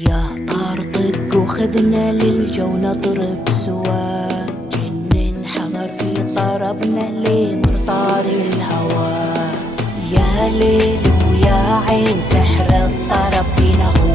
يا طرطق وخذنا للجو نطرق سوا، جنن حضر في طربنا لمرطار الهوى. يا ليل ويا عين سحر الطرب فينا هو